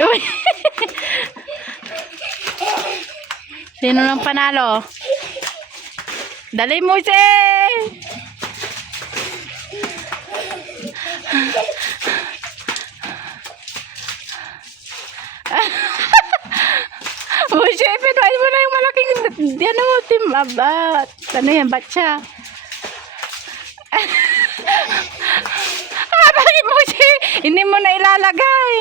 Uy. Sino nang panalo? Dali mo si! Uy, pinuhay mo na yung malaking ano mo, Tim Abat. Ano yan, batsa? Bakit mo si? Hindi mo na ilalagay.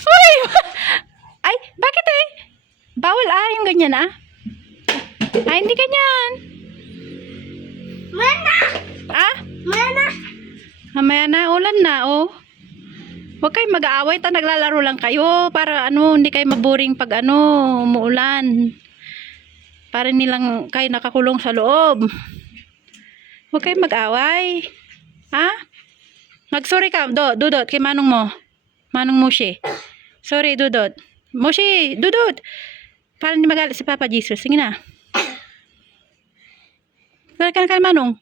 Uy! Ay, bakit eh? Bawal yung ganyan Ay, hindi ganyan. Mana? Mana? Mamaya na, ulan na, Huwag kayo mag-aaway, naglalaro lang kayo para hindi kayo maboring pag umuulan. Para nilang kayo nakakulong sa loob. Huwag kayo mag-away. Mag-sorry ka, Dudot, kay Manong mo. Manong Moshi. Sorry, Dudot. Moshi, Dudot. Para hindi magalit si Papa Jesus. Sige na. Sorry ka na kay Manong.